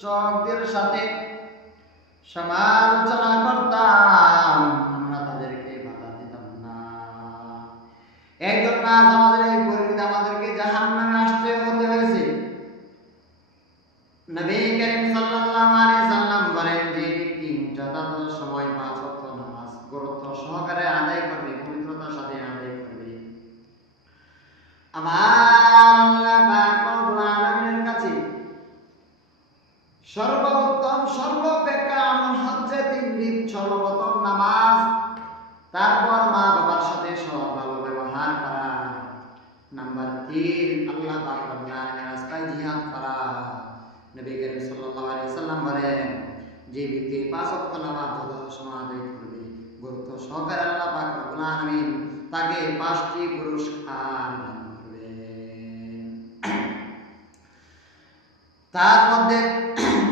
চিকিৎসকদের সাথে সমালোচনা করতাম, আমরা তাদেরকে বাধা দিতাম না। এই জন্য আজ আমাদের এই পরিণতি, আমাদেরকে জাহান্নামে আসতে হতে হয়েছে। নবী করিম সাল্লাল্লাহু আলাইহি সাল্লাম বলেন, যে ব্যক্তি যথাযথ সময় ৫ ওয়াক্ত নামাজ গুরুত্ব সহকারে আদায় করবে, পবিত্রতার সাথে আদায় করবে, আমার আল্লাহ পাক রব্বুল আলামিনের কাছে সর্বোত্তম সর্বাপেক্ষা আমল হচ্ছে 3টি। সর্বপ্রথম নামাজ, তারপর মা বাবার সাথে ভালো ব্যবহার করা, নাম্বার 3 আল্লাহ পাক রব্বুল আলামিনের রাস্তায় জিহাদ করা। নবী করিম সাল্লাল্লাহু আলাইহি সাল্লাম বলেন, যে ব্যক্তি ৫ ওয়াক্ত নামাজ যথাযথ সময় আদায় করবে, গুরুত্ব সহকারে, আল্লাহ পাক রব্বুল আলামিন তাকে 5টি পুরস্কার দান করবেন। তার মধ্যে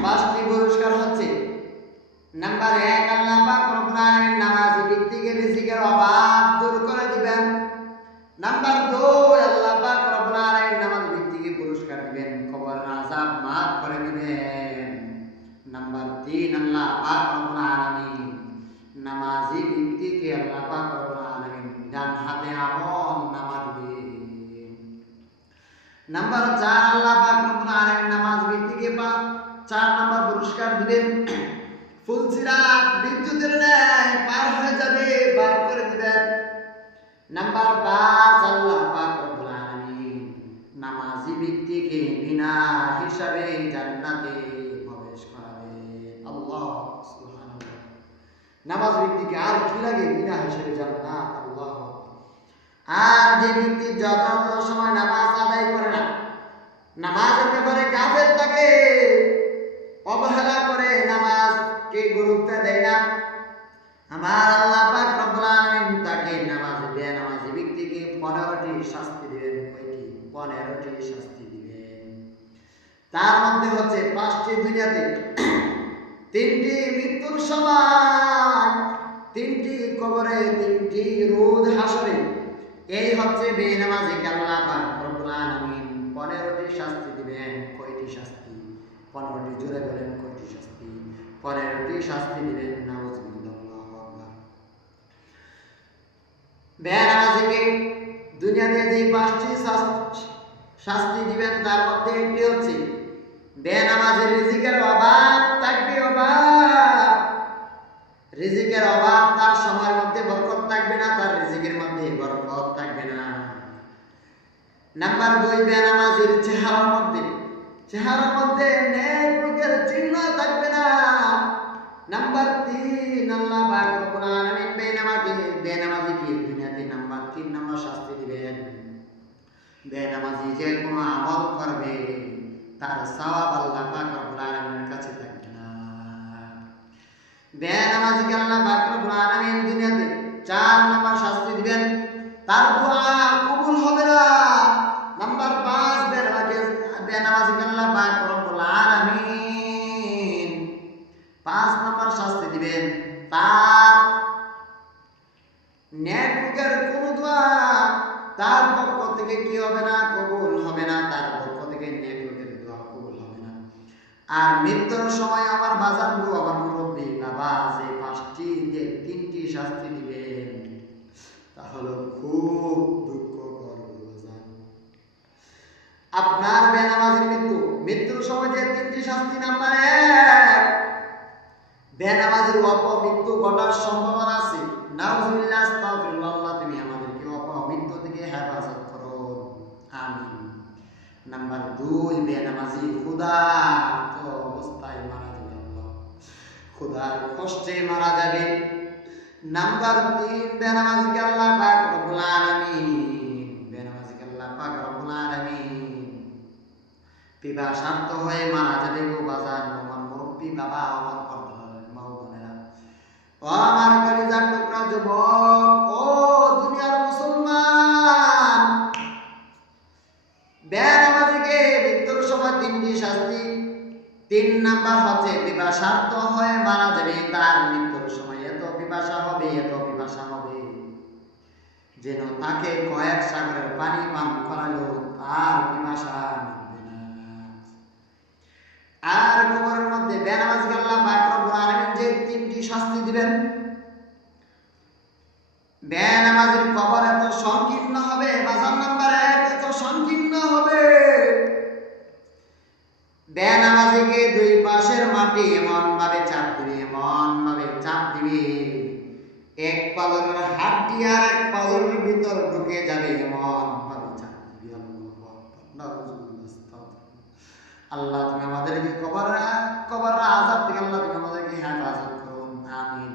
5টি পুরস্কার হচ্ছে, নাম্বার 1 আল্লাহ পাক রব্বুল আলামিন নামাজি ব্যক্তিকে রিজিকের অভাব দূর করে দিবেন। নাম্বার 2 আল্লাহ পাক রব্বুল আলামিন নামাজি ব্যক্তিকে পুরস্কার দিবেন, কবরের আযাব মাফ করে দিবেন। নাম্বার 3 আল্লাহ পাক রব্বুল আলামিন নামাজি ব্যক্তিকে আল্লাহ পাক রব্বুল আলামিন ডান হাতে আমল নামা দিবেন। নাম্বার 4 আল্লাহ পাক রব্বুল আলামিন নামাজ ব্যক্তিকে 4 নম্বর পুরস্কার দিবেন, ফুলসিরাত বিদ্যুতের ন্যায় পার হয়ে যাবে, পার করে দিবেন। নাম্বার 5 আল্লাহ পাক রব্বুল আলামিন নামাজি ব্যক্তিকে বিনা হিসাবে জান্নাতে প্রবেশ করাবেন। আল্লাহ সুবহানাল্লাহ, নামাজ ব্যক্তিকে আর কি লাগে, বিনা হিসাবে জান্নাত। আল্লাহ। আর যে ব্যক্তি যথাযথ সময় নামাজ আদায় করে না, নামাজের ব্যাপারে কাফের থাকে, অবহেলা করে, নামাজকে গুরুত্ব দেয় না, আমার আল্লাহ পাক রব্বুল আলামিন তাকে বেনামাজি ব্যক্তিকে 15টি শাস্তি দিবেন। কয়টি? 15টি শাস্তি দিবেন। তার মধ্যে হচ্ছে 5টি দুনিয়াতে, 3টি মৃত্যুর সময়, 3টি কবরে, 3টি রোজ হাসরে। এই হচ্ছে বেনামাজিকে আল্লাহ পাক রব্বুল আলামিন 15টি শাস্তি দিবেন। কয়টি শাস্তি? 15টি। জোরে বলেন, কয়টি শাস্তি? 15টি শাস্তি দিবেন। নাউজুবিল্লাহ। বেনামাজিকে দুনিয়াতে যে 5টি শাস্তি দিবেন, তার মধ্যে একটি হচ্ছে বেনামাজির রিজিকের অভাব থাকবে। রিজিকের অভাব, তার সময়ের মধ্যে বরকত থাকবে না, তার রিজিকের মধ্যে বরকত থাকবে না। নাম্বার 2 বেনামাজির চেহারার মধ্যে নেক মুখের চিহ্ন থাকবে না। নাম্বার 3 আল্লাহ পাক রব্বুল আলামিন বেনামাজিকে দুনিয়াতে নাম্বার 3 নম্বর শাস্তি দিবেন, বেনামাজি যে কোনো আমল করবে তার সওয়াব আল্লাহ পাক রব্বুল আলামিনের কাছে থাকবে না। বেনামাজিকে আল্লাহ পাক রব্বুল আলামিন দুনিয়াতে 4 নম্বর শাস্তি দিবেন, তার দোয়া কবুল হবে না। নাম্বার 5 বেনামাজিকে আল্লাহ পাক রব্বুল আলামিন 5 নম্বর শাস্তি দিবেন, তার নেক মুখের কোন দোয়া তার পক্ষ থেকে কি হবে না? কবুল হবে না। তার পক্ষ থেকে নেক মুখের দোয়া কবুল হবে না। আর মৃত্যুর সময় আমার বাজানগো, আমার মুরব্বী বাবা যে 3টি শাস্তি দিবেন, তাহলে খুব দুঃখকর বাজান। আপনার বেনামাজির মৃত্যুর সময় যে 3টি শাস্তি, নাম্বার 1 বেনামাজির অপমৃত্যু ঘটার সম্ভাবনা আছে। নাউজুবিল্লাহ, আস্তাগফিরুল্লাহ। তুমি আমাদেরকে অপমৃত্যু থেকে হেফাজত করো, আমিন। নাম্বার 2 বেনামাজি ক্ষুধার্ত অবস্থায় মারা যাবে, ক্ষুধার কষ্টে মারা যাবে। নাম্বার 3 বেনামাজিকে আল্লাহ পাক রব্বুল আলামিন পিপাসার্ত হয়ে মারা যাবে। গো বাজান, আমার মুরব্বী বাবা, আমার মা বোনেরা, ও আমার কলিজার টুকরা যুবক, ও দুনিয়ার মুসলমান, বেনামাজিকে মৃত্যুর সময় 3টি শাস্তি। 3 নাম্বার হচ্ছে পিপাসার্ত হয়ে মারা যাবে। তার মৃত্যুর সময় এত পিপাসা হবে যেন তাকে কয়েক সাগরের পানি পান করালো তার পিপাসা মিটবে না। আর কবরের বেনামাজিকে দুই পাশের মাটি এমন ভাবে চাপ দিবে এক পাজরের হাড্ডি আর এক পাজরের ভিতর ঢুকে যাবে এমন ভাবে চাপ দিবে। আল্লাহ তুমি আমাদেরকে কবর আযাব থেকে আল্লাহ তুমি আমাদেরকে হেফাজত করুন, আমিন।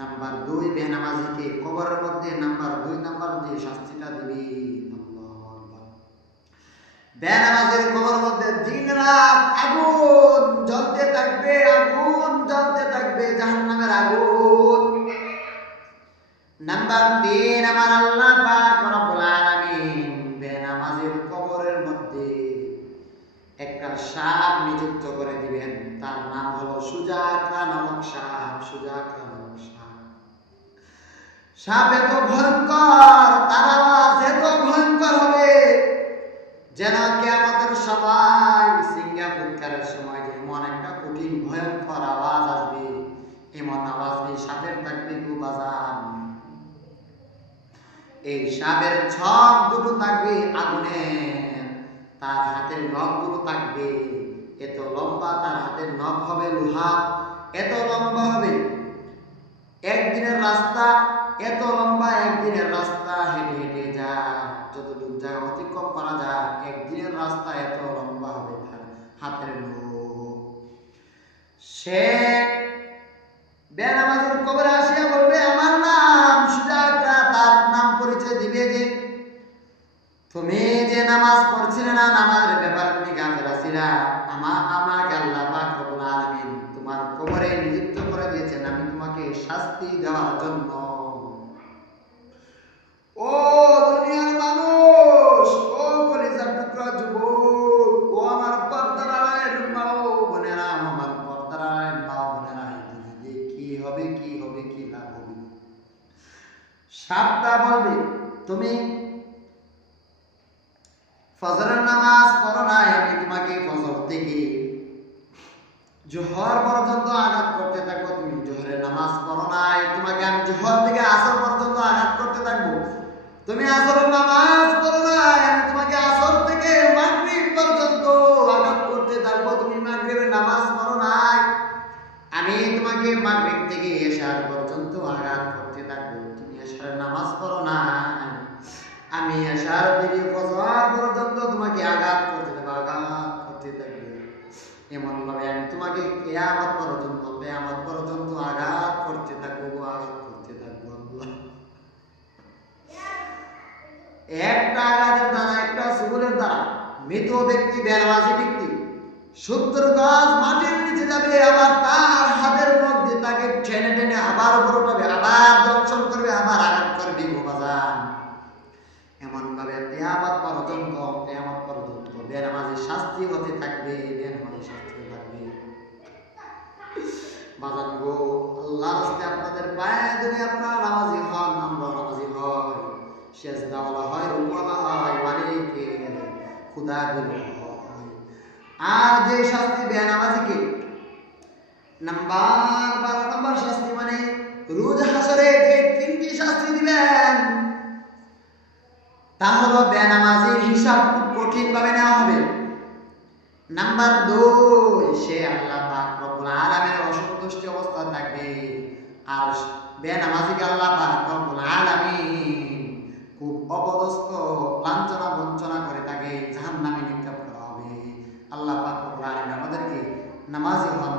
নাম্বার 2, বেনামাজিকে কবরের মধ্যে নাম্বার 2 যে শাস্তিটা দিবে, বেনামাজির কবরের মধ্যে দিন রাত আগুন জ্বলতে থাকবে, জাহান্নামের আগুন। নাম্বার 3, আমার আল্লাহ পাক রব্বুল আলামিন বেনামাজির কবরের মধ্যে একটা সাপ নিযুক্ত করে দিবেন, তার নাম হলো সুজাখা নামক সাপ। সাপ এত ভয়ঙ্কর, তার আওয়াজ এত ভয়ঙ্কর হবে যেন কিয়ামতের সময় সিংহা ফুৎকারের সময় যেমন একটা কঠিন ভয়ঙ্কর আওয়াজ আসবে, এমন আওয়াজ এই সাপের থাকবে খুব আজান। এই সাপের ছক দুটো থাকবে আগুনের, তার হাতের নখগুলো থাকবে এত লম্বা, তার হাতের নখ হবে লোহা, এত লম্বা হবে। একদিনের রাস্তা এত লম্বা, একদিনের রাস্তা হেঁটে হেঁটে যা যতটুকু জায়গা অতিক্রম করা যায়, একদিনের রাস্তা এত লম্বা হবে তার হাতের নখ। সে বেনামাজির কবরে আসিয়া বলবে আমার নাম সুজাখা, তার নাম পরিচয় দিবে যে তুমি যে নামাজ পড়ছিলে না, নামাজের ব্যাপারে তুমি গাফেল ছিলা, আমাকে আল্লাহ পাক রব্বুল আলামিন তোমার কবরে নিযুক্ত করে দিয়েছেন আমি তোমাকে শাস্তি দেওয়ার জন্য। ও দুনিয়ার মানুষ, ও কলিজার টুকরা যুবক, ও আমার পর্দার আড়ালের মা ও বোনেরা, আমার পর্দার আড়ালের মা ও বোনেরা, কি হবে কি লাভ হবে? সাপটা বলবে তুমি ফজরের নামাজ পড়ো নাই, আমি তোমাকে ফজর থেকে জোহর পর্যন্ত আঘাত করতে থাকবো। তুমি জোহরের নামাজ পড়ো নাই, তোমাকে আমি জোহর থেকে আসর পর্যন্ত আঘাত করতে থাকবো। তুমি আসরের নামাজ পড়ো নাই, আমি তোমাকে আসর থেকে মাগরিব পর্যন্ত আঘাত করতে থাকবো। তুমি মাগরিবের নামাজ পড়ো নাই, আমি তোমাকে মাগরিব থেকে এশার পর্যন্ত আঘাত করতে থাকবো। তুমি এশারের নামাজ পড়ো নাই, আমি এশার থেকে ফজর পর্যন্ত তোমাকে আঘাত করতে থাকবো। এমন ভাবে আমি তোমাকে কিয়ামত পর্যন্ত আঘাত করতে থাকবো। একটা আঘাতের দ্বারা, একটা সুবলের দ্বারা মৃত ব্যক্তি, বেনামাজি ব্যক্তি 70 গজ মাটির নিচে যাবে, আবার তার হাতের মধ্যে তাকে টেনে টেনে আবার উপর উঠাবে, আবার দংশন করবে, আবার আঘাত করবে। বাজান এমন ভাবে কিয়ামত পর্যন্ত বেনামাজি শাস্তি হতে থাকবে। বাজান গো, আল্লাহর রাস্তায় আপনাদের পায়ে ধরে আপনারা নামাজি হন, আমরা নামাজি হই, সেজদা বলা হয়, রুকুওয়ালা হয়, মালিকের খোদা বলা হয়। আর যে শাস্তি বেনামাজিকে নাম্বার 12 নম্বর শাস্তি মানে রোজ হাসরে যে 3টি শাস্তি দিবেন, তা হলো বেনামাজির হিসাব খুব কঠিন ভাবে নেওয়া হবে। নাম্বার 2, সে আল্লাহ পাক রব্বুল আলামিনের অসন্তুষ্টি অবস্থা থাকবে। আর বেনামাজিকে আল্লাহ পাক রব্বুল আলামিন খুব অপদস্থ, লাঞ্ছনা বঞ্চনা করে তাকে জাহান্নামে নিক্ষেপ করা হবে। আল্লাহ পাক রব্বুল আলামিন আমাদেরকে নামাজি হওয়ার